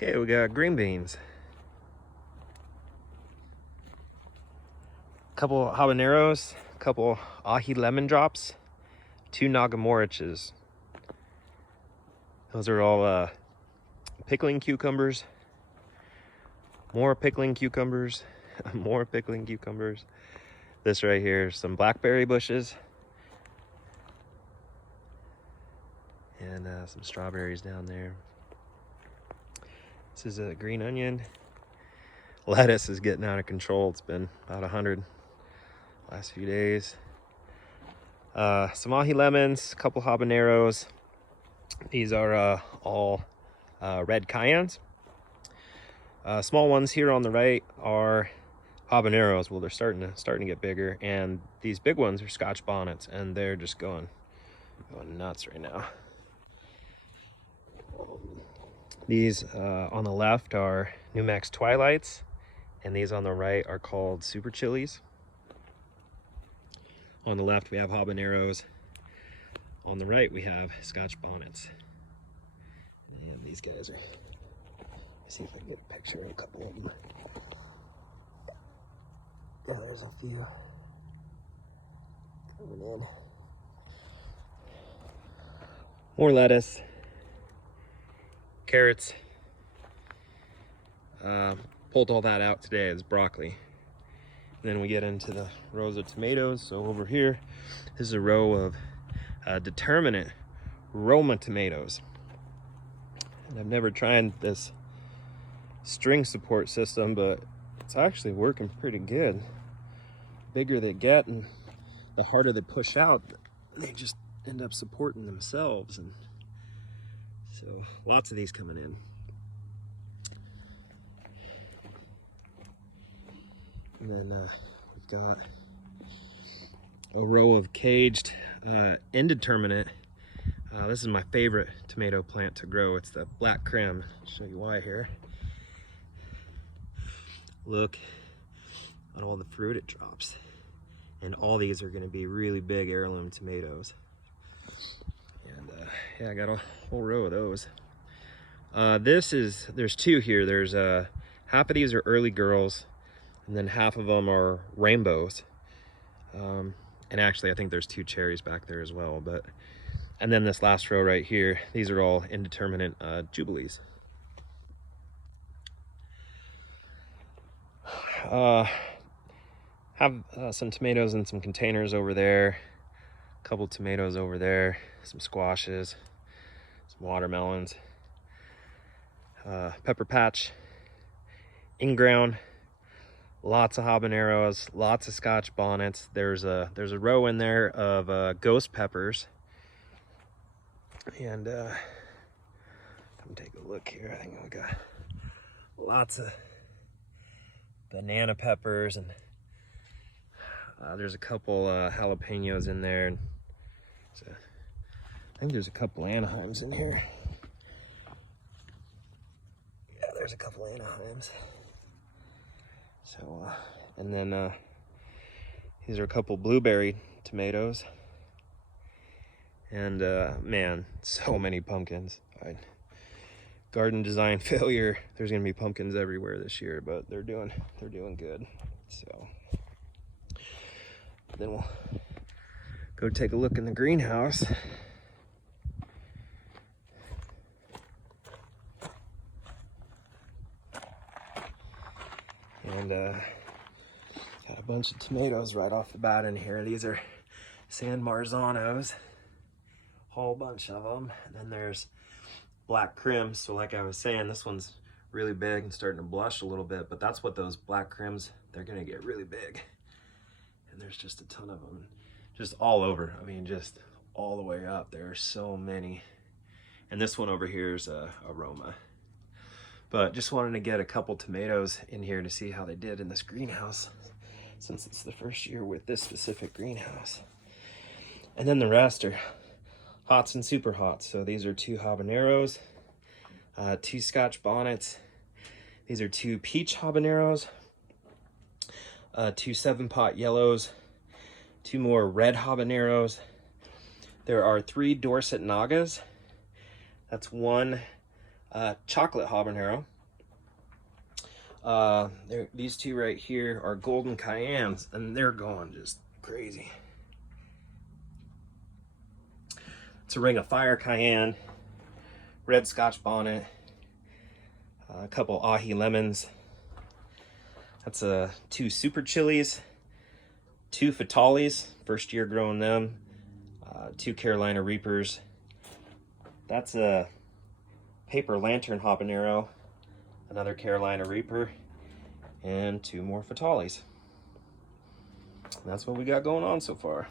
Okay, we got green beans. Couple habaneros, couple ají lemon drops, 2 nagamoriches. Those are all pickling cucumbers. More pickling cucumbers. More pickling cucumbers. This right here is some blackberry bushes. And some strawberries down there. This is a green onion. Lettuce is getting out of control. It's been about 100 last few days. Some ají lemons, a couple habaneros. These are all red cayennes. Small ones here on the right are habaneros. Well, they're starting to get bigger, and these big ones are Scotch bonnets, and they're just going nuts right now. These on the left are New Mex Twilights, and these on the right are called Super Chilies. On the left we have habaneros. On the right we have Scotch bonnets. And these guys are, let's see if I can get a picture of a couple of them. Yeah, there's a few coming in. More lettuce, carrots. Pulled all that out today as broccoli. And then we get into the rows of tomatoes. So over here, this is a row of Determinate Roma tomatoes. And I've never tried this string support system, but it's actually working pretty good. The bigger they get and the harder they push out, they just end up supporting themselves. And so lots of these coming in. And then we've got a row of caged indeterminate. This is my favorite tomato plant to grow. It's the Black Krim. I'll show you why here. Look at all the fruit it drops. And all these are going to be really big heirloom tomatoes. And yeah, I got a whole row of those. There's two here. There's half of these are early girls, and then half of them are rainbows. And actually I think there's 2 cherries back there as well. And then this last row right here, these are all indeterminate jubilees. Have some tomatoes in some containers over there, a couple tomatoes over there, some squashes, some watermelons, pepper patch, in-ground, lots of habaneros, lots of Scotch bonnets. There's a row in there of ghost peppers. And come take a look here. I think we got lots of banana peppers, and there's a couple jalapenos in there. And so I think there's a couple Anaheims in here. Yeah, there's a couple Anaheims. So, and then these are a couple blueberry tomatoes. And man, so many pumpkins. Garden design failure. There's gonna be pumpkins everywhere this year, but they're doing good. So then we'll go take a look in the greenhouse. And got a bunch of tomatoes right off the bat in here. These are San Marzanos. Whole bunch of them. And then there's Black Krims. So like I was saying, this one's really big and starting to blush a little bit, but that's what those Black Krims, they're gonna get really big. And there's just a ton of them, just all over. I mean, just all the way up. There are so many. And this one over here is a Roma. But just wanted to get a couple tomatoes in here to see how they did in this greenhouse, since it's the first year with this specific greenhouse. And then the rest are hots and super hots. So these are 2 habaneros, 2 Scotch bonnets. These are 2 peach habaneros, 2 7-pot yellows, 2 more red habaneros. There are 3 Dorset Nagas. That's 1 chocolate habanero. These two right here are golden cayennes, and they're going just crazy. It's a Ring of Fire cayenne, red Scotch bonnet, a couple ahi lemons. That's two super chilies, two Fatalis, first year growing them, two Carolina Reapers. That's a Paper Lantern habanero, another Carolina Reaper, and two more Fatalis. That's what we got going on so far.